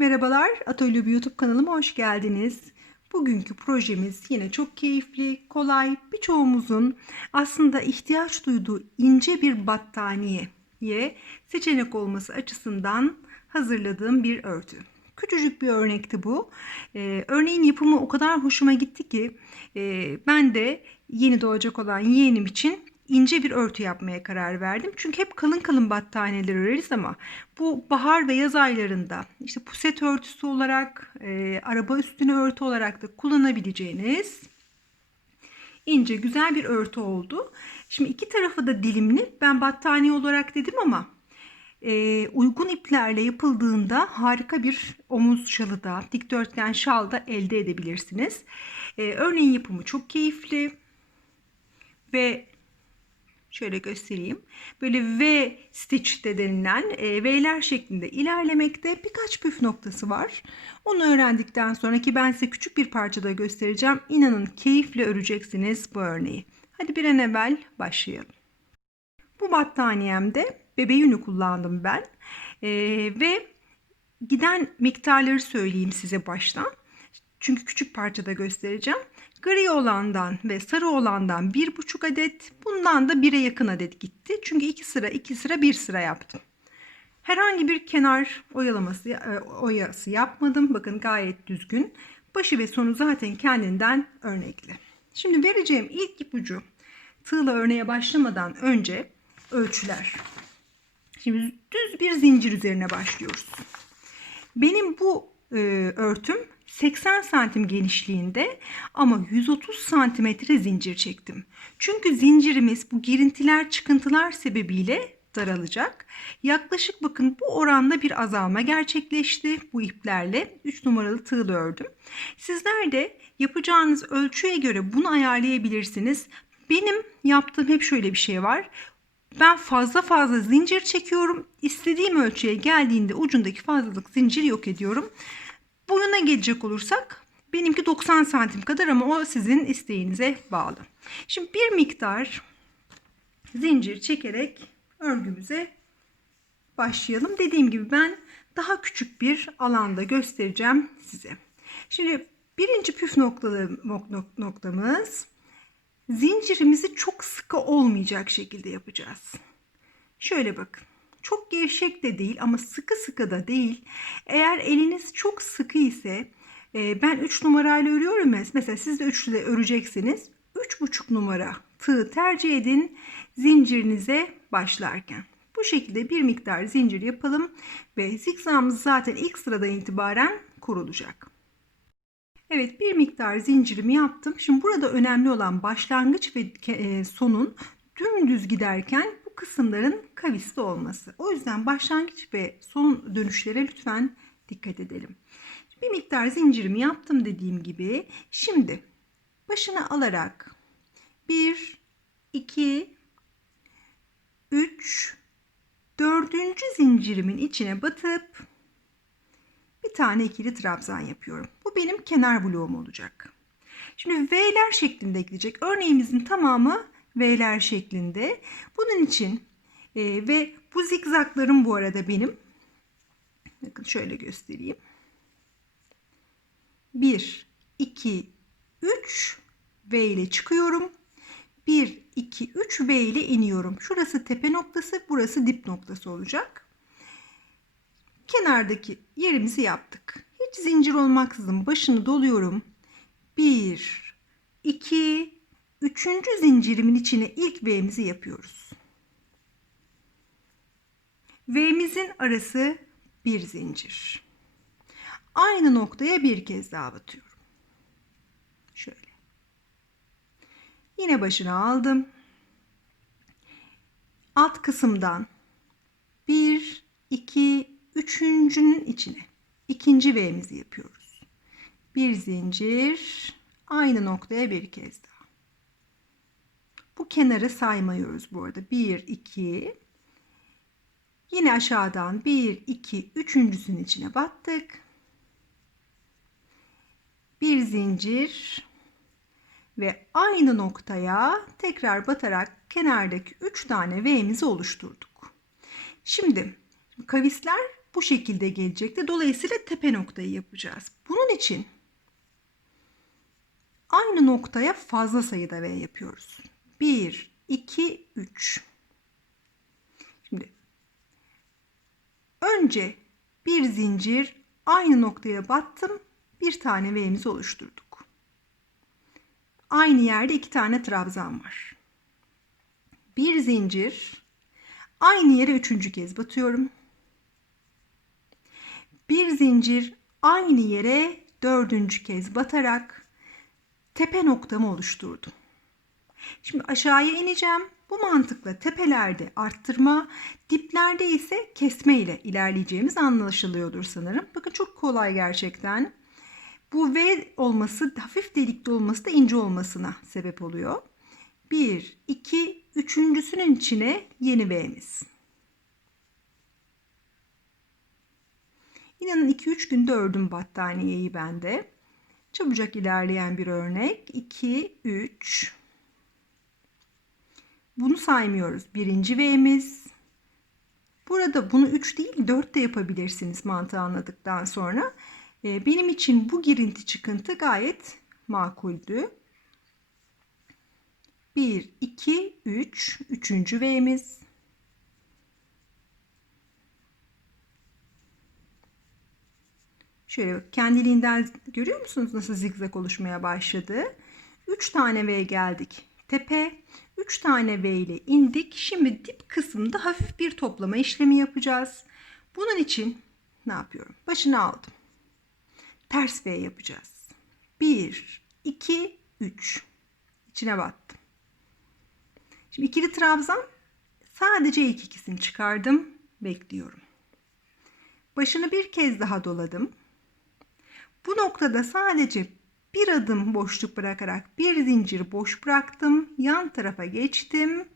Merhabalar, Atölye YouTube kanalıma hoş geldiniz. Bugünkü projemiz yine çok keyifli, kolay, birçoğumuzun aslında ihtiyaç duyduğu ince bir battaniyeye seçenek olması açısından hazırladığım bir örtü. Küçücük bir örnekti bu. Ee, örneğin yapımı o kadar hoşuma gitti ki e, ben de yeni doğacak olan yeğenim için ince bir örtü yapmaya karar verdim. Çünkü hep kalın kalın battaniyeler öreriz ama bu bahar ve yaz aylarında işte puset örtüsü olarak, e, araba üstüne örtü olarak da kullanabileceğiniz ince güzel bir örtü oldu. Şimdi iki tarafı da dilimli. Ben battaniye olarak dedim ama e, uygun iplerle yapıldığında harika bir omuz şalı da, dikdörtgen şal da elde edebilirsiniz. E, örneğin yapımı çok keyifli ve Şöyle göstereyim. Böyle V stitch de denilen e, V'ler şeklinde ilerlemekte birkaç püf noktası var. Onu öğrendikten sonra ki ben size küçük bir parçada göstereceğim. İnanın keyifle öreceksiniz bu örneği. Hadi bir an evvel başlayalım. Bu battaniyemde bebe yünü kullandım ben. E, ve giden miktarları söyleyeyim size baştan. Çünkü küçük parçada göstereceğim. Gri olandan ve sarı olandan bir buçuk adet, bundan da bire yakın adet gitti. Çünkü iki sıra iki sıra bir sıra yaptım. Herhangi bir kenar oyalaması e, oyası yapmadım. Bakın gayet düzgün. Başı ve sonu zaten kendinden örnekli. Şimdi vereceğim ilk ipucu tığla örneğe başlamadan önce ölçüler. Şimdi düz bir zincir üzerine başlıyoruz. Benim bu e, örtüm 80 santim genişliğinde ama 130 santimetre zincir çektim. Çünkü zincirimiz bu girintiler çıkıntılar sebebiyle daralacak. Yaklaşık bakın bu oranda bir azalma gerçekleşti bu iplerle 3 numaralı tığla ördüm. Sizler de yapacağınız ölçüye göre bunu ayarlayabilirsiniz. Benim yaptığım hep şöyle bir şey var. Ben fazla fazla zincir çekiyorum. İstediğim ölçüye geldiğinde ucundaki fazlalık zinciri yok ediyorum. Boyuna gelecek olursak benimki 90 santim kadar ama o sizin isteğinize bağlı. Şimdi bir miktar zincir çekerek örgümüze başlayalım. Dediğim gibi ben daha küçük bir alanda göstereceğim size. Şimdi birinci püf noktamız zincirimizi çok sıkı olmayacak şekilde yapacağız. Şöyle bakın. Çok gevşek de değil ama sıkı sıkı da değil. Eğer eliniz çok sıkı ise e, ben 3 numarayla örüyorum. Mesela siz de 3 ile öreceksiniz. 3,5 numara tığ tercih edin zincirinize başlarken. Bu şekilde bir miktar zincir yapalım ve zikzağımız zaten ilk sıradan itibaren kurulacak. Evet bir miktar zincirimi yaptım. Şimdi burada önemli olan başlangıç ve e, sonun dümdüz giderken kısımların kavisli olması. O yüzden başlangıç ve son dönüşlere lütfen dikkat edelim. Bir miktar zincirimi yaptım dediğim gibi. Şimdi başını alarak 1, 2, 3, dördüncü zincirimin içine batıp bir tane ikili trabzan yapıyorum. Bu benim kenar bloğum olacak. Şimdi V'ler şeklinde gidecek. Örneğimizin tamamı V'ler şeklinde. Bunun için e, ve bu zikzaklarım bu arada benim. Bakın şöyle göstereyim. 1, 2, 3 V ile çıkıyorum. 1, 2, 3 V ile iniyorum. Şurası tepe noktası, burası dip noktası olacak. Kenardaki yerimizi yaptık. Hiç zincir olmaksızın başını doluyorum. 1, 2, Üçüncü zincirimin içine ilk V'mizi yapıyoruz. V'mizin arası bir zincir. Aynı noktaya bir kez daha batıyorum. Şöyle. Yine başına aldım. Alt kısımdan bir, iki, üçüncünün içine ikinci V'mizi yapıyoruz. Bir zincir aynı noktaya bir kez daha. Bu kenarı saymıyoruz bu arada. 1, 2. Yine aşağıdan 1, 2, üçüncüsünün içine battık. Bir zincir ve aynı noktaya tekrar batarak kenardaki 3 tane V'mizi oluşturduk. Şimdi kavisler bu şekilde gelecekti. Dolayısıyla tepe noktayı yapacağız. Bunun için aynı noktaya fazla sayıda V yapıyoruz. 1, 2, 3. Şimdi önce bir zincir aynı noktaya battım. Bir tane V'mizi oluşturduk. Aynı yerde iki tane trabzan var. Bir zincir aynı yere üçüncü kez batıyorum. Bir zincir aynı yere dördüncü kez batarak tepe noktamı oluşturdum. Şimdi aşağıya ineceğim. Bu mantıkla tepelerde arttırma, diplerde ise kesme ile ilerleyeceğimiz anlaşılıyordur sanırım. Bakın çok kolay gerçekten. Bu V olması hafif delikli olması da ince olmasına sebep oluyor. 1, 2, üçüncüsünün içine yeni V'miz. İnanın 2-3 günde ördüm battaniyeyi ben de. Çabucak ilerleyen bir örnek. 2, 3. Bunu saymıyoruz. Birinci V'miz. Burada bunu 3 değil 4 de yapabilirsiniz mantığı anladıktan sonra. Ee, benim için bu girinti çıkıntı gayet makuldü. 1, 2, 3. Üçüncü V'miz. Şöyle kendiliğinden görüyor musunuz nasıl zigzag oluşmaya başladı? 3 tane V geldik. Tepe 3 tane V ile indik. Şimdi dip kısımda hafif bir toplama işlemi yapacağız. Bunun için ne yapıyorum? Başını aldım. Ters V yapacağız. 1, 2, 3. İçine battım. Şimdi ikili trabzan sadece ilk ikisini çıkardım. Bekliyorum. Başını bir kez daha doladım. Bu noktada sadece bir adım boşluk bırakarak bir zincir boş bıraktım. Yan tarafa geçtim.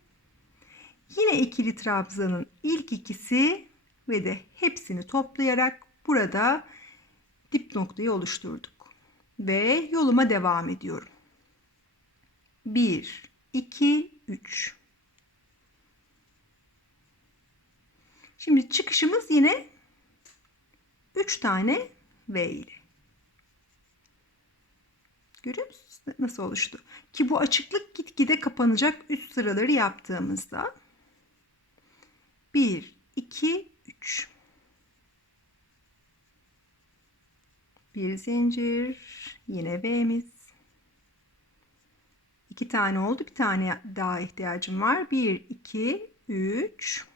Yine ikili trabzanın ilk ikisi ve de hepsini toplayarak burada dip noktayı oluşturduk. Ve yoluma devam ediyorum. 1, 2, 3. Şimdi çıkışımız yine 3 tane V ile. Görüyor musunuz nasıl oluştu? Ki bu açıklık gitgide kapanacak üst sıraları yaptığımızda. 1, 2, 3. Bir zincir. Yine V'miz. İki tane oldu. Bir tane daha ihtiyacım var. 1, 2, 3.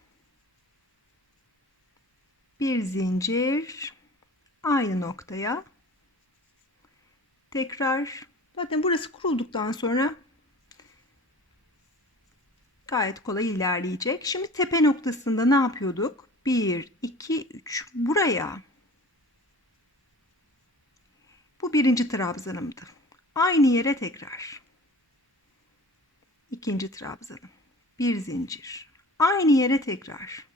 Bir zincir. Aynı noktaya tekrar zaten burası kurulduktan sonra gayet kolay ilerleyecek. Şimdi tepe noktasında ne yapıyorduk? 1, 2, 3. Buraya bu birinci trabzanımdı. Aynı yere tekrar. İkinci trabzanım. Bir zincir. Aynı yere tekrar.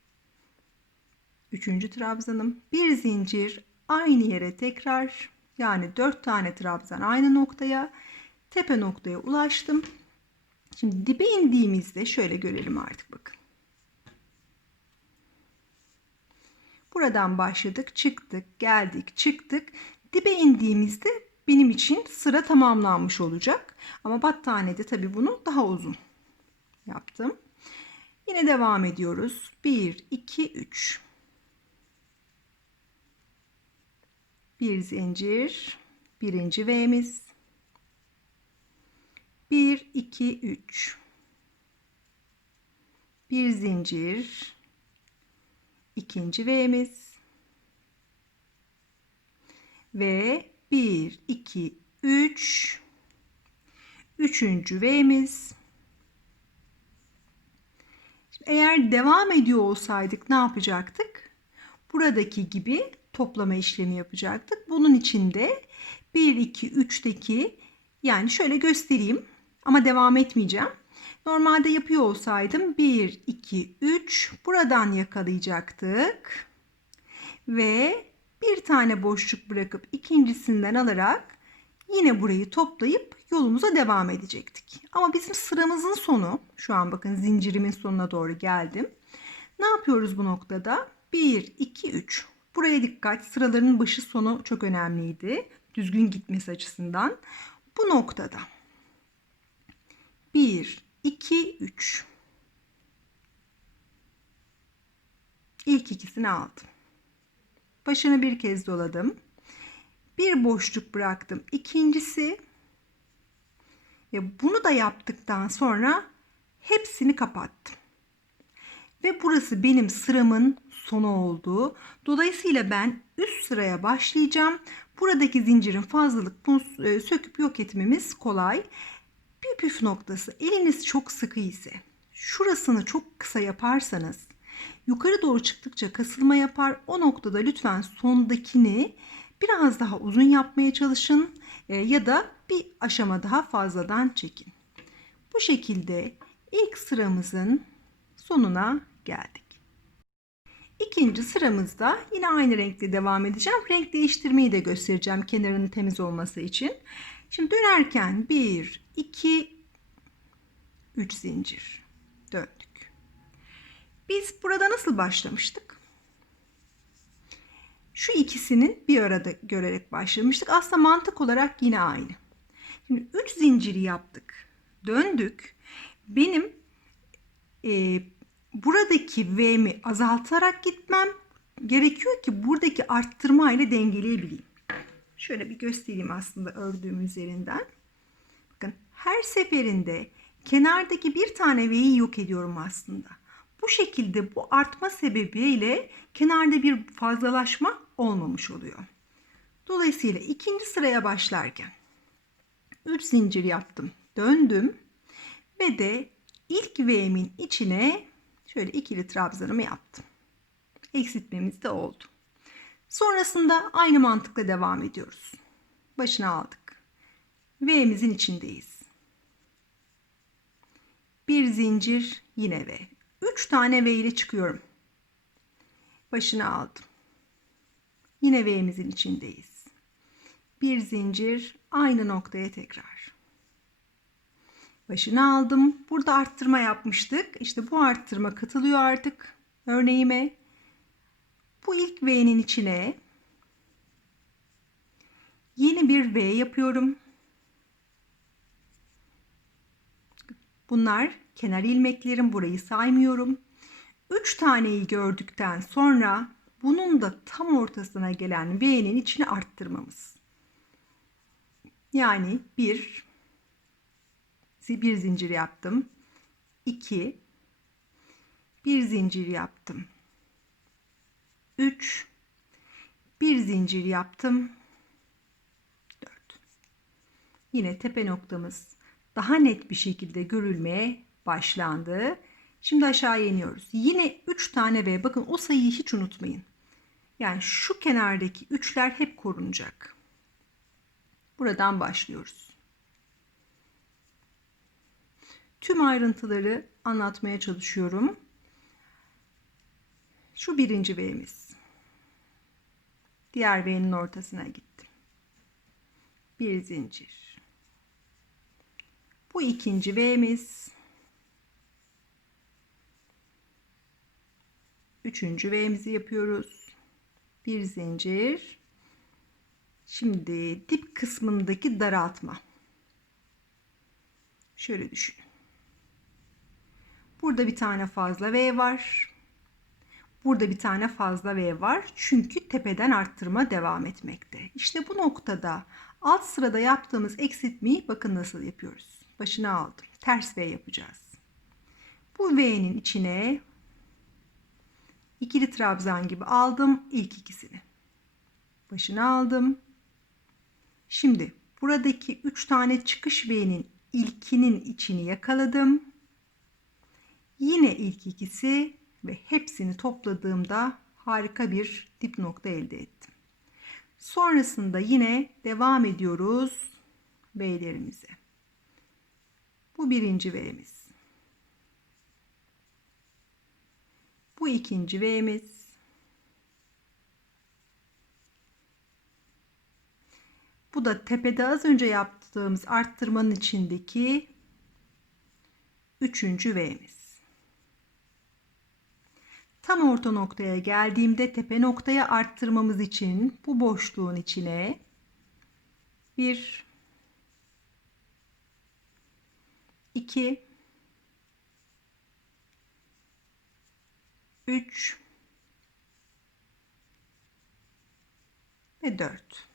Üçüncü trabzanım. Bir zincir. Aynı yere tekrar. Yani 4 tane trabzan aynı noktaya, tepe noktaya ulaştım. Şimdi dibe indiğimizde şöyle görelim artık bakın. Buradan başladık, çıktık, geldik, çıktık. Dibe indiğimizde benim için sıra tamamlanmış olacak. Ama battaniyede tabi bunu daha uzun yaptım. Yine devam ediyoruz. 1, 2, 3. bir zincir birinci V'miz. 1 2 3 bir zincir ikinci V'miz. Ve 1 2 3 üçüncü V'miz. Eğer devam ediyor olsaydık ne yapacaktık? Buradaki gibi toplama işlemi yapacaktık. Bunun için de 1, 2, 3'teki yani şöyle göstereyim ama devam etmeyeceğim. Normalde yapıyor olsaydım 1, 2, 3 buradan yakalayacaktık. Ve bir tane boşluk bırakıp ikincisinden alarak yine burayı toplayıp yolumuza devam edecektik. Ama bizim sıramızın sonu şu an bakın zincirimin sonuna doğru geldim. Ne yapıyoruz bu noktada? 1, 2, 3. Buraya dikkat. Sıraların başı sonu çok önemliydi. Düzgün gitmesi açısından. Bu noktada 1, 2, 3. İlk ikisini aldım. Başını bir kez doladım. Bir boşluk bıraktım. İkincisi ve bunu da yaptıktan sonra hepsini kapattım. Ve burası benim sıramın sonu oldu. Dolayısıyla ben üst sıraya başlayacağım. Buradaki zincirin fazlalık e, söküp yok etmemiz kolay. Bir püf noktası eliniz çok sıkı ise şurasını çok kısa yaparsanız yukarı doğru çıktıkça kasılma yapar. O noktada lütfen sondakini biraz daha uzun yapmaya çalışın e, ya da bir aşama daha fazladan çekin. Bu şekilde ilk sıramızın sonuna geldik. İkinci sıramızda yine aynı renkle devam edeceğim. Renk değiştirmeyi de göstereceğim kenarının temiz olması için. Şimdi dönerken 1, 2, 3 zincir döndük. Biz burada nasıl başlamıştık? Şu ikisinin bir arada görerek başlamıştık. Aslında mantık olarak yine aynı. Şimdi 3 zinciri yaptık. Döndük. Benim e, buradaki V'mi azaltarak gitmem gerekiyor ki buradaki arttırma ile dengeleyebileyim. Şöyle bir göstereyim aslında ördüğüm üzerinden. Bakın her seferinde kenardaki bir tane V'yi yok ediyorum aslında. Bu şekilde bu artma sebebiyle kenarda bir fazlalaşma olmamış oluyor. Dolayısıyla ikinci sıraya başlarken 3 zincir yaptım. Döndüm ve de ilk V'min içine şöyle ikili trabzanımı yaptım. Eksiltmemiz de oldu. Sonrasında aynı mantıkla devam ediyoruz. Başına aldık. V'mizin içindeyiz. Bir zincir yine V. 3 tane V ile çıkıyorum. Başına aldım. Yine V'mizin içindeyiz. Bir zincir aynı noktaya tekrar. Başına aldım. Burada arttırma yapmıştık. İşte bu arttırma katılıyor artık örneğime. Bu ilk V'nin içine yeni bir V yapıyorum. Bunlar kenar ilmeklerim. Burayı saymıyorum. 3 taneyi gördükten sonra bunun da tam ortasına gelen V'nin içine arttırmamız. Yani 1 bir zincir yaptım. 2 bir zincir yaptım. 3 bir zincir yaptım. 4 Yine tepe noktamız daha net bir şekilde görülmeye başlandı. Şimdi aşağı iniyoruz. Yine 3 tane V. Bakın o sayıyı hiç unutmayın. Yani şu kenardaki üçler hep korunacak. Buradan başlıyoruz. Tüm ayrıntıları anlatmaya çalışıyorum. Şu birinci V'miz. Diğer V'nin ortasına gittim. Bir zincir. Bu ikinci V'miz. Üçüncü V'mizi yapıyoruz. Bir zincir. Şimdi dip kısmındaki daraltma. Şöyle düşünün. Burada bir tane fazla V var. Burada bir tane fazla V var. Çünkü tepeden arttırma devam etmekte. İşte bu noktada alt sırada yaptığımız eksiltmeyi bakın nasıl yapıyoruz. Başına aldım. Ters V yapacağız. Bu V'nin içine ikili trabzan gibi aldım ilk ikisini. Başına aldım. Şimdi buradaki 3 tane çıkış V'nin ilkinin içini yakaladım. Yine ilk ikisi ve hepsini topladığımda harika bir dip nokta elde ettim. Sonrasında yine devam ediyoruz V'lerimize. Bu birinci V'miz. Bu ikinci V'miz. Bu da tepede az önce yaptığımız arttırmanın içindeki üçüncü V'miz. Tam orta noktaya geldiğimde tepe noktaya arttırmamız için bu boşluğun içine bir 2 3 ve 4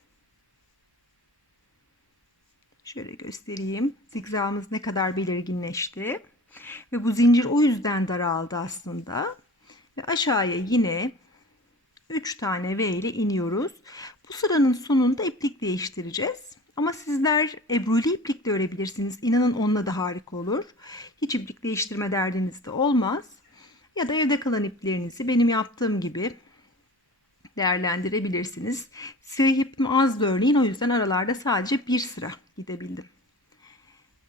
Şöyle göstereyim. Zigzagımız ne kadar belirginleşti. Ve bu zincir o yüzden daraldı aslında. Ve aşağıya yine 3 tane V ile iniyoruz. Bu sıranın sonunda iplik değiştireceğiz. Ama sizler ebruli iplik de örebilirsiniz. İnanın onunla da harika olur. Hiç iplik değiştirme derdiniz de olmaz. Ya da evde kalan iplerinizi benim yaptığım gibi değerlendirebilirsiniz. Siyah ipim azdı örneğin o yüzden aralarda sadece bir sıra gidebildim.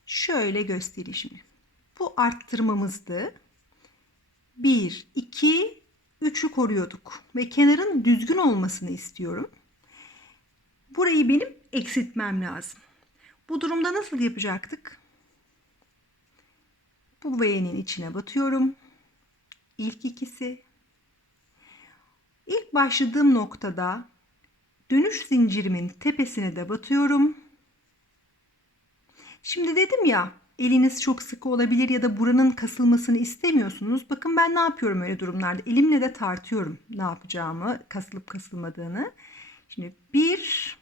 Şöyle göstereyim şimdi. Bu arttırmamızdı. 1, 2, 3'ü koruyorduk. Ve kenarın düzgün olmasını istiyorum. Burayı benim eksiltmem lazım. Bu durumda nasıl yapacaktık? Bu V'nin içine batıyorum. İlk ikisi. İlk başladığım noktada dönüş zincirimin tepesine de batıyorum. Şimdi dedim ya eliniz çok sıkı olabilir ya da buranın kasılmasını istemiyorsunuz. Bakın ben ne yapıyorum öyle durumlarda? Elimle de tartıyorum ne yapacağımı, kasılıp kasılmadığını. Şimdi bir,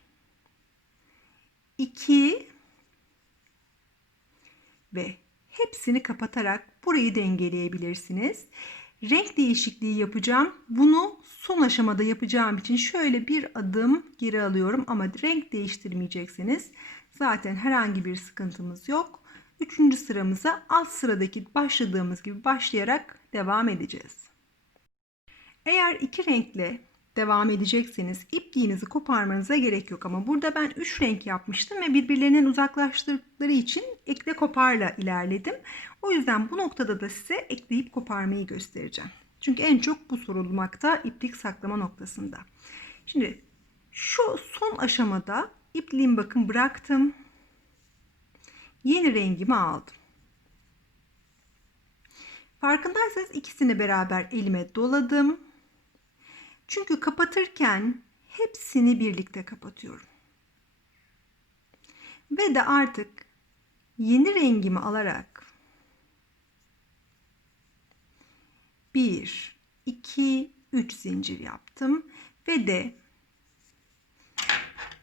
iki ve hepsini kapatarak burayı dengeleyebilirsiniz. Renk değişikliği yapacağım. Bunu son aşamada yapacağım için şöyle bir adım geri alıyorum ama renk değiştirmeyeceksiniz. Zaten herhangi bir sıkıntımız yok. Üçüncü sıramıza alt sıradaki başladığımız gibi başlayarak devam edeceğiz. Eğer iki renkle devam edecekseniz ipliğinizi koparmanıza gerek yok ama burada ben 3 renk yapmıştım ve birbirlerinden uzaklaştırdıkları için ekle koparla ilerledim. O yüzden bu noktada da size ekleyip koparmayı göstereceğim. Çünkü en çok bu sorulmakta iplik saklama noktasında. Şimdi şu son aşamada ipliğimi bakın bıraktım. Yeni rengimi aldım. Farkındaysanız ikisini beraber elime doladım. Çünkü kapatırken hepsini birlikte kapatıyorum. Ve de artık yeni rengimi alarak 1 2 3 zincir yaptım ve de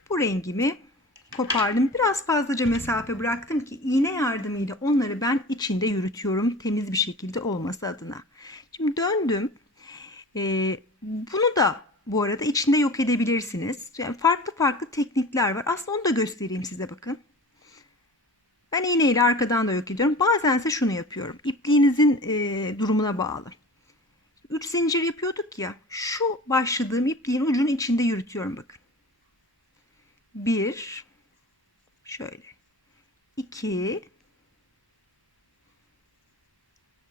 bu rengimi kopardım. Biraz fazlaca mesafe bıraktım ki iğne yardımıyla onları ben içinde yürütüyorum temiz bir şekilde olması adına. Şimdi döndüm. Ee, bunu da bu arada içinde yok edebilirsiniz. Yani farklı farklı teknikler var. Aslında onu da göstereyim size bakın. Ben iğneyle arkadan da yok ediyorum. Bazen ise şunu yapıyorum. İpliğinizin e, durumuna bağlı. 3 zincir yapıyorduk ya. Şu başladığım ipliğin ucunu içinde yürütüyorum bakın. 1 şöyle 2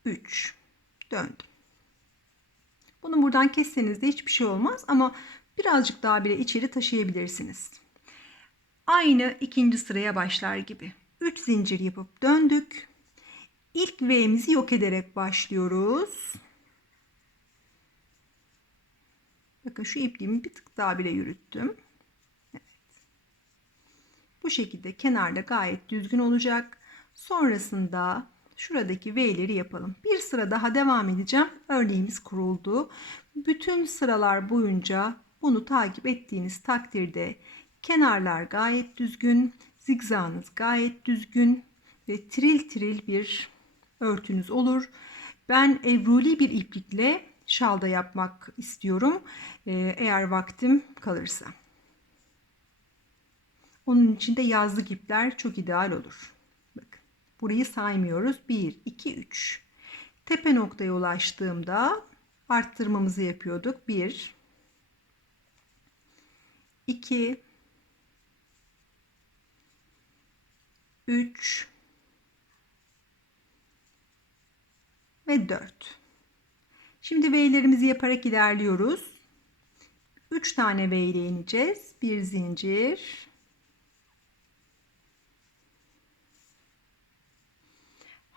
3 döndüm. Bunu buradan kesseniz de hiçbir şey olmaz ama birazcık daha bile içeri taşıyabilirsiniz. Aynı ikinci sıraya başlar gibi. 3 zincir yapıp döndük. İlk V'mizi yok ederek başlıyoruz. Bakın şu ipliğimi bir tık daha bile yürüttüm. Bu şekilde kenarda gayet düzgün olacak. Sonrasında şuradaki V'leri yapalım. Bir sıra daha devam edeceğim. Örneğimiz kuruldu. Bütün sıralar boyunca bunu takip ettiğiniz takdirde kenarlar gayet düzgün, zigzağınız gayet düzgün ve tril tril bir örtünüz olur. Ben evruli bir iplikle şalda yapmak istiyorum. Eğer vaktim kalırsa. Onun için de yazlık ipler çok ideal olur. Burayı saymıyoruz. 1, 2, 3. Tepe noktaya ulaştığımda arttırmamızı yapıyorduk. 1, 2, 3 ve 4. Şimdi V'lerimizi yaparak ilerliyoruz. 3 tane V ile ineceğiz. Bir zincir.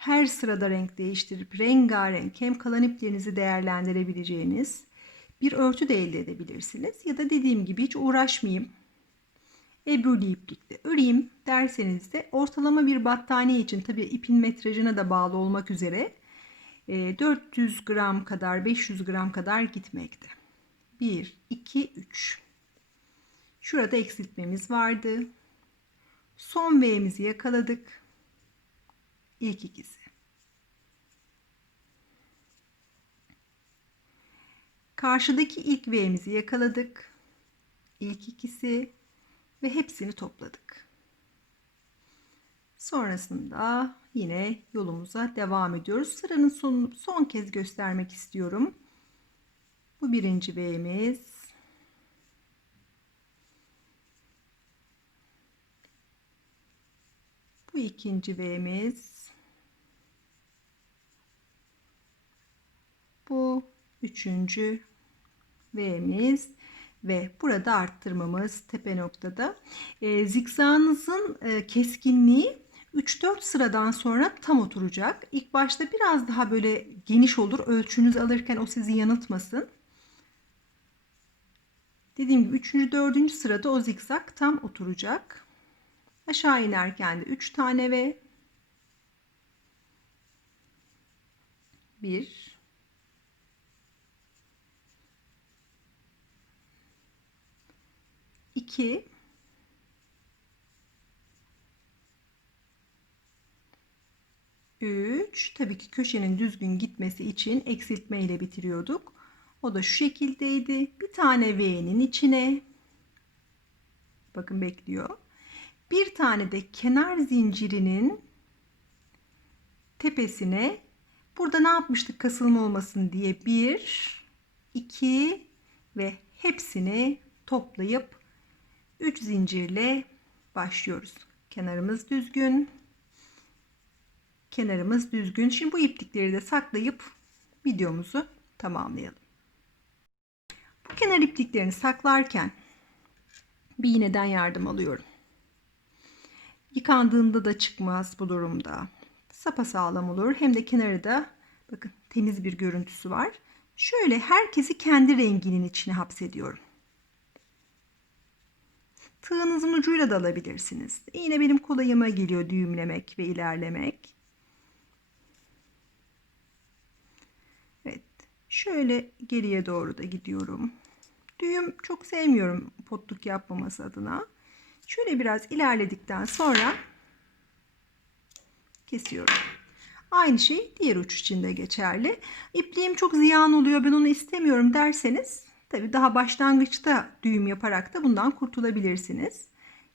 Her sırada renk değiştirip rengarenk hem kalan iplerinizi değerlendirebileceğiniz bir örtü de elde edebilirsiniz. Ya da dediğim gibi hiç uğraşmayayım. Ebruli iplikle öreyim derseniz de ortalama bir battaniye için tabii ipin metrajına da bağlı olmak üzere 400 e, gram kadar 500 gram kadar gitmekte. 1, 2, 3. Şurada eksiltmemiz vardı. Son V'mizi yakaladık. İlk ikisi. Karşıdaki ilk V'mizi yakaladık. İlk ikisi ve hepsini topladık. Sonrasında yine yolumuza devam ediyoruz. Sıranın sonunu son kez göstermek istiyorum. Bu birinci V'miz. Bu ikinci V'miz. Bu üçüncü V'miz ve burada arttırmamız tepe noktada. E, zikzağınızın e, keskinliği 3-4 sıradan sonra tam oturacak. İlk başta biraz daha böyle geniş olur. Ölçünüz alırken o sizi yanıltmasın. Dediğim gibi 3. 4. sırada o zikzak tam oturacak. Aşağı inerken de 3 tane ve 1 2 3 tabii ki köşenin düzgün gitmesi için eksiltme ile bitiriyorduk. O da şu şekildeydi. Bir tane V'nin içine bakın bekliyor. Bir tane de kenar zincirinin tepesine burada ne yapmıştık kasılma olmasın diye bir, iki ve hepsini toplayıp 3 zincirle başlıyoruz. Kenarımız düzgün. Kenarımız düzgün. Şimdi bu iplikleri de saklayıp videomuzu tamamlayalım. Bu kenar ipliklerini saklarken bir iğneden yardım alıyorum. Yıkandığında da çıkmaz bu durumda. Sapa sağlam olur. Hem de kenarı da bakın temiz bir görüntüsü var. Şöyle herkesi kendi renginin içine hapsediyorum. Tığınızın ucuyla da alabilirsiniz. Yine benim kolayıma geliyor düğümlemek ve ilerlemek. Evet. Şöyle geriye doğru da gidiyorum. Düğüm çok sevmiyorum potluk yapmaması adına. Şöyle biraz ilerledikten sonra kesiyorum. Aynı şey diğer uç için de geçerli. İpliğim çok ziyan oluyor ben onu istemiyorum derseniz Tabi daha başlangıçta düğüm yaparak da bundan kurtulabilirsiniz.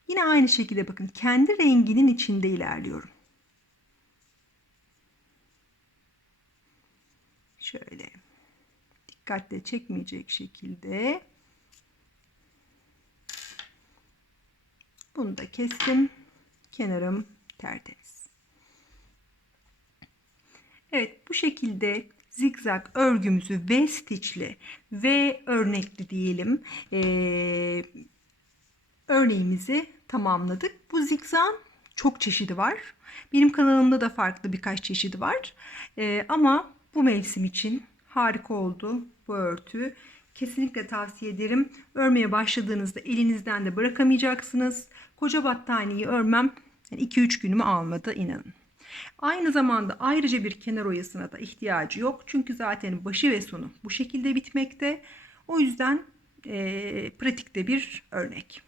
Yine aynı şekilde bakın kendi renginin içinde ilerliyorum. Şöyle dikkatle çekmeyecek şekilde bunu da kestim. Kenarım tertemiz. Evet bu şekilde zigzag örgümüzü V stitchli V örnekli diyelim ee, örneğimizi tamamladık. Bu zigzag çok çeşidi var. Benim kanalımda da farklı birkaç çeşidi var. Ee, ama bu mevsim için harika oldu bu örtü. Kesinlikle tavsiye ederim. Örmeye başladığınızda elinizden de bırakamayacaksınız. Koca battaniyeyi örmem 2-3 günümü almadı inanın. Aynı zamanda ayrıca bir kenar oyasına da ihtiyacı yok. Çünkü zaten başı ve sonu bu şekilde bitmekte. O yüzden e, pratikte bir örnek.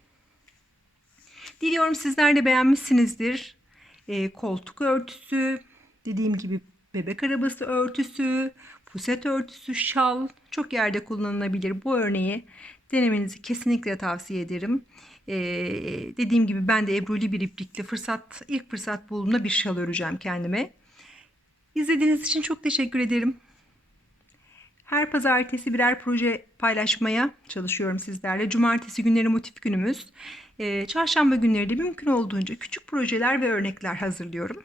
Diliyorum sizler de beğenmişsinizdir. E, koltuk örtüsü, dediğim gibi bebek arabası örtüsü, puset örtüsü, şal çok yerde kullanılabilir. Bu örneği denemenizi kesinlikle tavsiye ederim. Ee, dediğim gibi ben de ebruli bir iplikle fırsat ilk fırsat bulduğumda bir şal öreceğim kendime. İzlediğiniz için çok teşekkür ederim. Her pazartesi birer proje paylaşmaya çalışıyorum sizlerle. Cumartesi günleri motif günümüz. Ee, çarşamba günleri de mümkün olduğunca küçük projeler ve örnekler hazırlıyorum.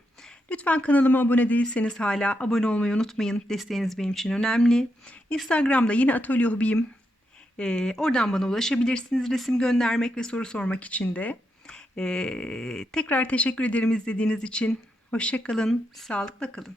Lütfen kanalıma abone değilseniz hala abone olmayı unutmayın. Desteğiniz benim için önemli. Instagram'da yine atölye hobiyim e, oradan bana ulaşabilirsiniz resim göndermek ve soru sormak için de. E, tekrar teşekkür ederim izlediğiniz için. Hoşçakalın, sağlıkla kalın.